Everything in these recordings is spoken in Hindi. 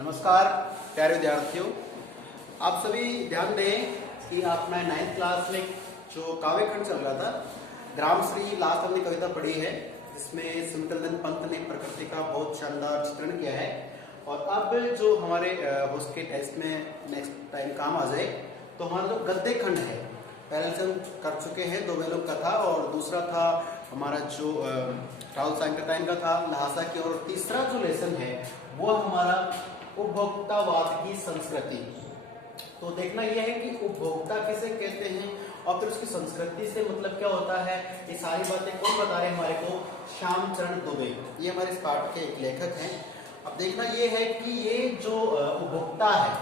नमस्कार प्यारे विद्यार्थियों, आप सभी ध्यान दें कि आपने 9th क्लास में जो काव्य खंड चल रहा था ग्राम श्री लास्ट हमने कविता पढ़ी है, जिसमें सिमटलदन पंत ने प्रकृति का बहुत शानदार चित्रण किया है। और अब जो हमारे उसके टेस्ट में नेक्स्ट टाइम काम आ जाए तो हमारा जो गद्य खंड है, पहले से हम कर चुके हैं, 2 बेलों का था और दूसरा था हमारा जो राहुल सांकटाइन का था लहासा की, और तीसरा जो लेसन है वो हमारा उपभोक्तावाद की संस्कृति। तो देखना यह है कि उपभोक्ता किसे कहते हैं और फिर उसकी संस्कृति से मतलब क्या होता है, ये सारी बातें कौन बता रहे हैं हमारे को, श्यामचरण दुबे, ये हमारे इस पाठ के एक लेखक हैं। अब देखना यह है कि ये जो उपभोक्ता है,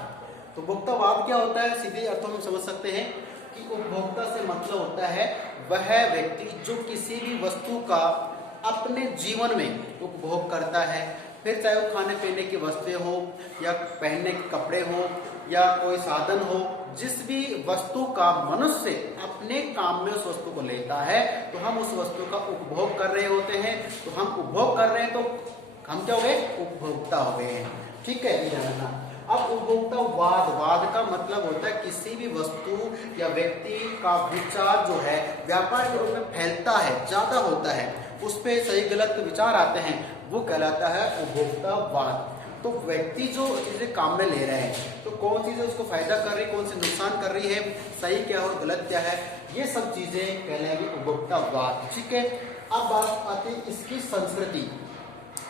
तो उपभोक्तावाद क्या होता है, सीधे अर्थों में समझ सकते हैं कि उपभोक्ता से मतलब होता है वह व्यक्ति जो किसी भी वस्तु का अपने जीवन में उपभोग करता है, फिर चाहे वो खाने पीने की वस्तुएं हो या पहनने के कपड़े हो या कोई साधन हो, जिस भी वस्तु का मनुष्य अपने काम में उस वस्तु को लेता है तो हम उस वस्तु का उपभोग कर रहे होते हैं। तो हम उपभोग कर रहे हैं तो हम क्या हो गए, उपभोक्ता हो गए हैं। ठीक है, ये जानना। अब उपभोक्तावाद का मतलब होता है किसी भी वस्तु या व्यक्ति का विचार जो है व्यापार के रूप में फैलता है, ज्यादा होता है, उस पर सही गलत विचार आते हैं, वो कहलाता है उपभोक्तावाद। तो व्यक्ति जो चीजें काम में ले रहे हैं तो कौन सी उसको फायदा कर रही है, कौन सी नुकसान कर रही है, सही क्या और गलत क्या है, ये सब चीजें कहलाएगी उपभोक्तावाद। ठीक है, अब बात आती है इसकी संस्कृति।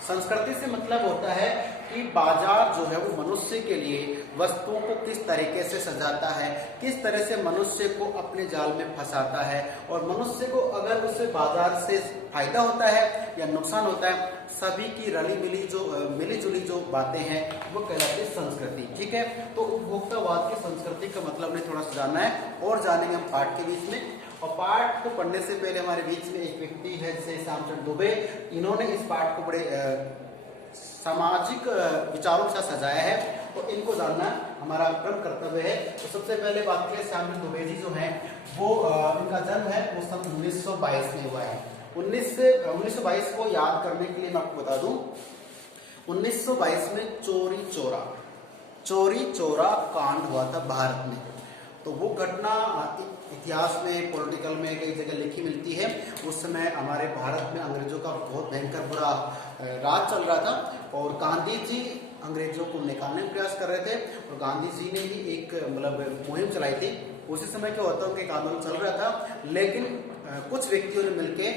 संस्कृति से मतलब होता है कि बाजार जो है वो मनुष्य के लिए वस्तुओं को किस तरीके से सजाता है, किस तरह से मनुष्य को अपने जाल में फंसाता है, और मनुष्य को अगर उससे बाजार से फायदा होता है या नुकसान होता है, सभी की मिली जुली जो बातें हैं वो कहलाती है संस्कृति। ठीक है, तो उपभोक्तावाद की संस्कृति का मतलब हमें थोड़ा सा जानना है और जानेंगे हम पाठ के बीच में। और पाठ को पढ़ने से पहले हमारे बीच में एक व्यक्ति है जैसे श्यामचरण दुबे, इन्होंने इस पाठ को बड़े सामाजिक विचारों के साथ सजाया है, तो इनको जानना हमारा परम कर्तव्य है। तो सबसे पहले बात करें, श्यामचरण दुबे जी जो हैं वो इनका जन्म है वो सन 1922 में हुआ है। 1922 को याद करने के लिए मैं आपको बता दूं, 1922 में चोरी चोरा कांड हुआ था भारत में। तो वो घटना इतिहास में, पॉलिटिकल में कई जगह लिखी मिलती है। उस समय हमारे भारत में अंग्रेजों का बहुत भयंकर बुरा राज चल रहा था और गांधी जी अंग्रेजों को निकालने का प्रयास कर रहे थे, और गांधी जी ने ही एक मतलब मुहिम चलाई थी। उसी समय क्या होता है, उनका एक आंदोलन चल रहा था, लेकिन कुछ व्यक्तियों ने मिलकर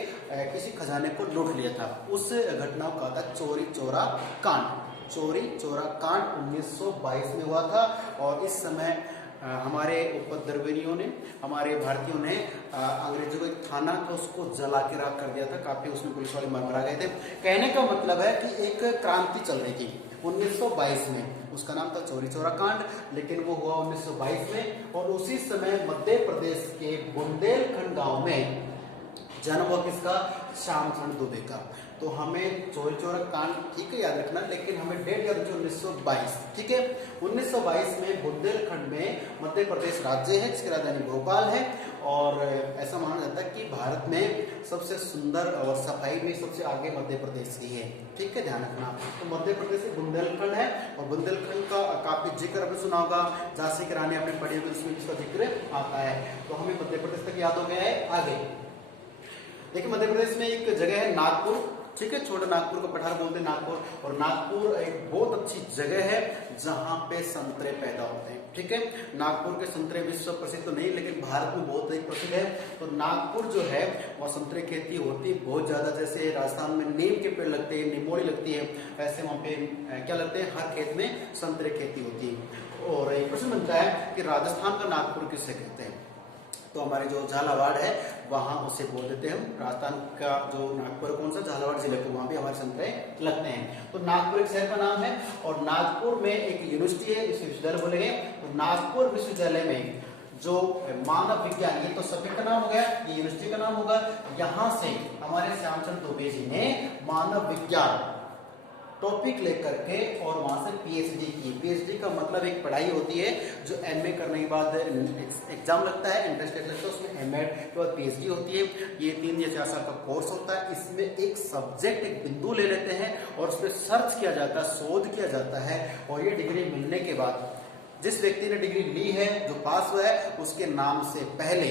किसी खजाने को लूट लिया था। उस घटना को कहा था चोरी चोरा कांड। चोरी चोरा कांड 1922 में हुआ था, और इस समय हमारे उपद्रवियों ने, हमारे भारतीयों ने अंग्रेजों का एक थाना था उसको जला के राख कर दिया था। काफी उसमें पुलिस वाले मरा गए थे। कहने का मतलब है कि एक क्रांति चल रही थी 1922 में, उसका नाम था चोरी चोरा कांड, लेकिन वो हुआ 1922 में। और उसी समय मध्य प्रदेश के बुंदेलखंड गांव में जन्म हुआ किसका, श्यामचरण दुबे का। तो हमें चोरी चोरा कांड ठीक है याद रखना, लेकिन हमें डेट याद रखना 1922। ठीक है, 1922 में बुंदेलखंड में मध्य प्रदेश राज्य है जिसकी राजधानी भोपाल है, और ऐसा माना जाता है कि भारत में सबसे सुंदर और सफाई में सबसे आगे मध्य प्रदेश ही है। ठीक है, ध्यान रखना। तो मध्य प्रदेश में बुंदेलखंड है, और बुंदेलखंड का काफी जिक्र आपने सुना होगा, झांसी की रानी आपने पढ़ी होगी, उसमें इसका जिक्र आता है। तो हमें मध्य प्रदेश तक याद हो गया है। आगे देखिए, मध्य प्रदेश में एक जगह है नागपुर। ठीक है, छोटा नागपुर को पठार बोलते हैं नागपुर, और नागपुर एक बहुत अच्छी जगह है जहां पे संतरे पैदा होते हैं। ठीक है, नागपुर के संतरे विश्व प्रसिद्ध तो नहीं, लेकिन भारत में बहुत अधिक प्रसिद्ध है। तो नागपुर जो है वह संतरे खेती होती है बहुत ज्यादा। जैसे राजस्थान में नीम के पेड़ लगते हैं, निमोड़ी लगती है, वैसे वहां पे क्या लगते हैं, हर खेत में संतरे खेती होती है। और एक प्रश्न बनता है कि राजस्थान का नागपुर किससे कहते हैं, तो हमारे जो झालावाड़ है वहां उसे बोल देते हैं हम। राजस्थान का जो नागपुर कौन सा, झालावाड़ जिले को, वहां भी हमारे संतरे लगते हैं। तो नागपुर एक शहर का नाम है, और नागपुर में एक यूनिवर्सिटी है, विश्वविद्यालय बोलेंगे। तो नागपुर विश्वविद्यालय में जो मानव विज्ञान, ये तो सब्जेक्ट का नाम हो गया, ये यूनिवर्सिटी का नाम होगा। यहाँ से हमारे श्यामचरण दुबे जी ने मानव विज्ञान टॉपिक लेकर के और वहां से पीएचडी की। पीएचडी का मतलब एक पढ़ाई होती है जो एमए करने के बाद एग्जाम लगता है, एंट्रेंस टेस्ट लगता है, उसमें एमए के बाद पीएचडी होती है। ये 3 या 4 साल का कोर्स होता है। इसमें एक सब्जेक्ट, एक बिंदु ले लेते हैं और उस पर सर्च किया जाता है, शोध किया जाता है, और ये डिग्री मिलने के बाद जिस व्यक्ति ने डिग्री ली है, जो पास हुआ है, उसके नाम से पहले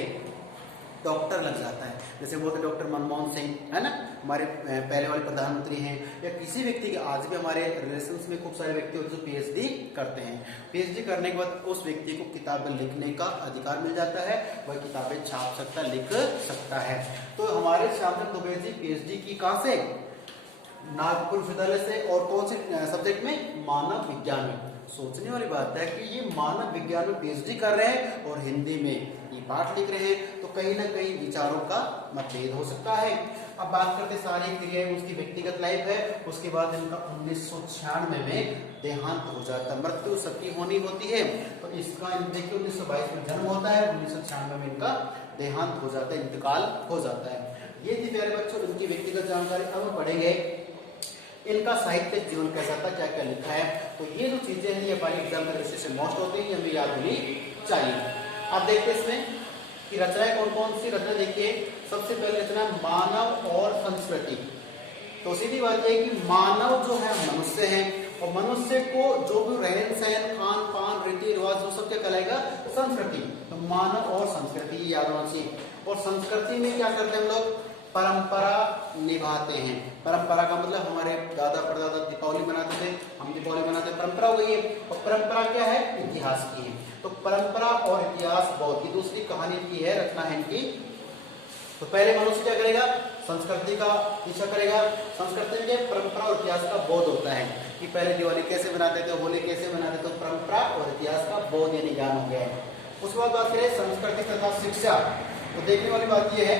डॉक्टर लग जाता है। जैसे बोलते डॉक्टर मनमोहन सिंह है ना, हमारे पहले वाले प्रधानमंत्री हैं, या किसी व्यक्ति के, आज भी हमारे रिलेशंस में खूब सारे व्यक्ति होते हैं जो पीएचडी करते हैं। पीएचडी करने के बाद उस व्यक्ति को किताबें लिखने का अधिकार मिल जाता है, वह किताबें छाप सकता, लिख सकता है। तो हमारे श्यामचंद्र दुबे जी पीएचडी की कहाँ से? नागपुर विश्वविद्यालय से। और कौन से सब्जेक्ट में? मानव विज्ञान में। सोचने वाली बात है कि ये मानव विज्ञान में पीएचडी कर रहे हैं और हिंदी में ये पाठ लिख रहे हैं, तो कहीं ना कहीं विचारों का मतभेद हो सकता है। अब बात करते सारी क्रियाएं, उसकी व्यक्तिगत लाइफ है। उसके बाद इनका 1996 में देहांत हो जाता है, मृत्यु सबकी होनी होती है। तो इसका देखिए 1922 में जन्म होता है, 1996 में इनका देहांत हो जाता है, इंतकाल हो जाता है। ये थी प्यारे बच्चों इनकी व्यक्तिगत जानकारी। अब हम पढ़ेंगे इनका साहित्यिक जीवन कैसा था, क्या क्या लिखा है। तो ये जो चीजें हैं ये हमारे एग्जाम में विशेष मोस्ट होती है, हमें याद होनी चाहिए। अब देखते हैं इसमें कि रचनाएं कौन कौन सी रचना। देखिए सबसे पहले रचना मानव और संस्कृति। तो सीधी बात है कि मानव जो है मनुष्य है, और मनुष्य को जो भी रहन सहन, खान पान, रीति रिवाज, वो सब क्या कहलाएगा? संस्कृति। तो मानव और संस्कृति याद होना चाहिए। और संस्कृति में क्या करते हैं हम लोग? परंपरा निभाते हैं। परंपरा का मतलब हमारे दादा परदादा दीपावली मनाते थे, हम दीपावली मनाते, परंपरा हो गई है। और परंपरा क्या है? इतिहास की है। तो परंपरा और इतिहास बहुत की दूसरी कहानी की है, रचना है इनकी। तो पहले मनुष्य क्या करेगा? संस्कृति का पीछा करेगा। संस्कृति में परंपरा और इतिहास का बोध होता है कि पहले दिवाली कैसे मनाते थे, होली कैसे मनाते थे। तो परंपरा और इतिहास का बोध यानी ज्ञान हो गया है। उसके बाद बात करें संस्कृति तथा शिक्षा। तो देखने वाली बात यह है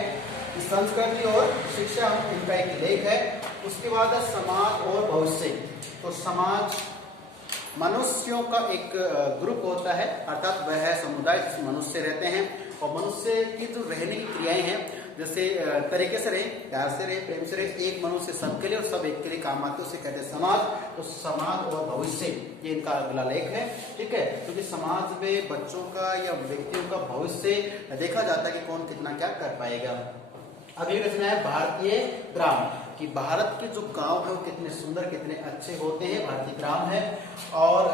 कि संस्कृति और शिक्षा इनका एक लेख है। उसके बाद है समाज और भविष्य। तो समाज मनुष्यों का एक ग्रुप होता है, अर्थात वह है समुदाय जिसमें मनुष्य रहते हैं। और मनुष्य की जो रहने की क्रियाएं हैं, जैसे तरीके से रहे, प्यार से रहे, प्रेम से रहे, एक मनुष्य सबके लिए और सब एक के लिए काम आते, उसे कहते हैं समाज। तो समाज और भविष्य ये इनका अगला लेख है, ठीक है। क्योंकि समाज में बच्चों का या व्यक्तियों का भविष्य देखा जाता है कि कौन कितना क्या कर पाएगा। अगली रचना है भारतीय ग्राम, कि भारत के जो गांव है वो कितने सुंदर, कितने अच्छे होते हैं, भारतीय ग्राम है। और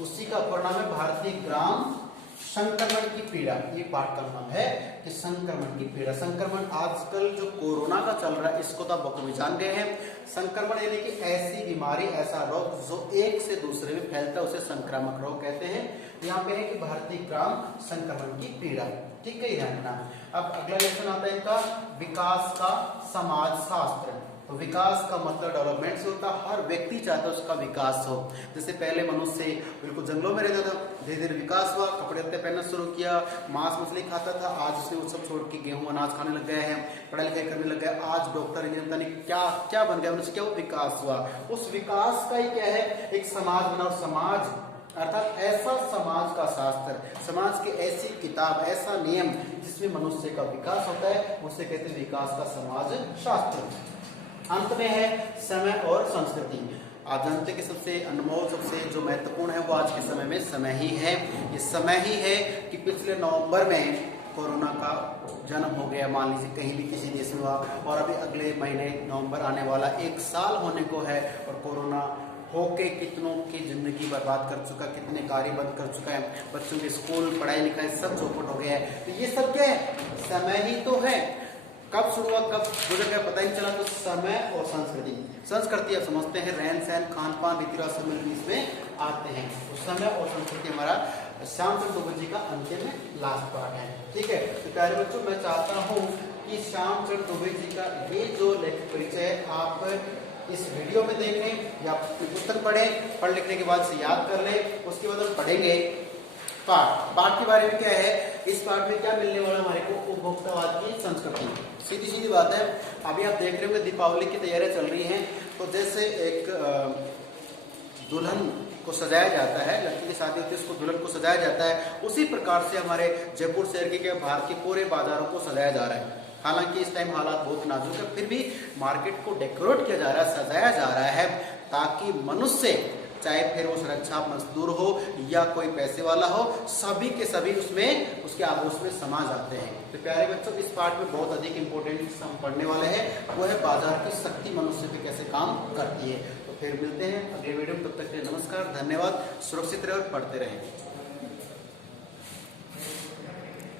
उसी का परिणाम है भारतीय ग्राम संक्रमण की पीड़ा। ये पाठ का नाम है कि संक्रमण की पीड़ा। संक्रमण आजकल जो कोरोना का चल रहा है इसको तो आप बखूबी जान गए हैं। संक्रमण यानी कि ऐसी बीमारी, ऐसा रोग जो एक से दूसरे में फैलता है, उसे संक्रामक रोग कहते हैं। यहाँ पे है कि भारतीय ग्राम संक्रमण की पीड़ा, ठीक है, ध्यान रखना। अब अगला लेसन आता है इनका विकास का समाज शास्त्र। तो विकास का मतलब डेवलपमेंट से होता है, हर व्यक्ति चाहता है उसका विकास हो। जैसे पहले मनुष्य बिल्कुल जंगलों में रहता था, धीरे धीरे विकास हुआ, कपड़े लत्ते पहनना शुरू किया, मांस मछली खाता था, आज उसने वो सब छोड़ के गेहूं अनाज खाने लग गए हैं, पढ़ाई लिखाई करने लग गए, आज डॉक्टर इंजीनियर, नहीं क्या क्या बन गया, उनसे क्या वो विकास हुआ। उस विकास का ही क्या है? एक समाज बना। और समाज अर्थात ऐसा समाज का शास्त्र, समाज की ऐसी किताब, ऐसा नियम जिसमें मनुष्य का विकास होता है, उसे कहते हैं विकास का समाज शास्त्र। अंत में है समय और संस्कृति। आप जानते हैं कि सबसे अनमोल, सबसे जो महत्वपूर्ण है वो आज के समय में समय ही है। ये समय ही है कि पिछले नवंबर में कोरोना का जन्म हो गया, मान लीजिए कहीं भी किसी देश में हुआ, और अभी अगले महीने नवंबर आने वाला 1 साल होने को है, और कोरोना होके कितनों की जिंदगी बर्बाद कर चुका, कितने कार्य बंद कर चुका है, बच्चों के स्कूल, पढ़ाई लिखाई सब चौपट हो गया है। तो ये सब क्या है? समय ही तो है। कब शुरू हुआ, कब गुजर गया पता ही चला। तो समय और संस्कृति। संस्कृति आप समझते हैं रहन सहन, खान पान, रीति रिवाज सब इसमें आते हैं। तो समय और संस्कृति हमारा श्यामचंद्र दुबे जी का अंतिम में लास्ट पार्ट है, ठीक है। तो प्यारे बच्चों, मैं चाहता हूँ कि श्यामचंद्र दुबे जी का ये जो लेखक परिचय है आप इस वीडियो में देख लें या पुस्तक पढ़ें, पढ़ लिखने के बाद से याद कर लें। उसके बाद हम पढ़ेंगे पाठ के बारे में। क्या है इस पाठ में, क्या मिलने वाला हमारे को? उपभोक्तावाद की संस्कृति। सीधी सीधी बात है। अभी आप देख रहे होंगे दीपावली की तैयारियां चल रही हैं, तो जैसे एक दुल्हन को सजाया जाता है, लड़की की शादी होती है उसको दुल्हन को सजाया जाता है, उसी प्रकार से हमारे जयपुर शहर के भारत के पूरे बाजारों को सजाया जा रहा है। हालांकि इस टाइम हालात बहुत नाजुक है, फिर भी मार्केट को डेकोरेट किया जा रहा है, सजाया जा रहा है, ताकि कि मनुष्य, चाहे फिर वो सुरक्षा मजदूर हो या कोई पैसे वाला हो, सभी के सभी उसमें उसके आगोश में समा जाते हैं। तो प्यारे बच्चों, इस पार्ट में बहुत अधिक इंपॉर्टेंट हम पढ़ने वाले हैं, वो है बाजार की शक्ति मनुष्य पे कैसे काम करती है। तो फिर मिलते हैं अगले वीडियो में, तब तक के लिए नमस्कार, धन्यवाद, सुरक्षित रहे और पढ़ते रहें।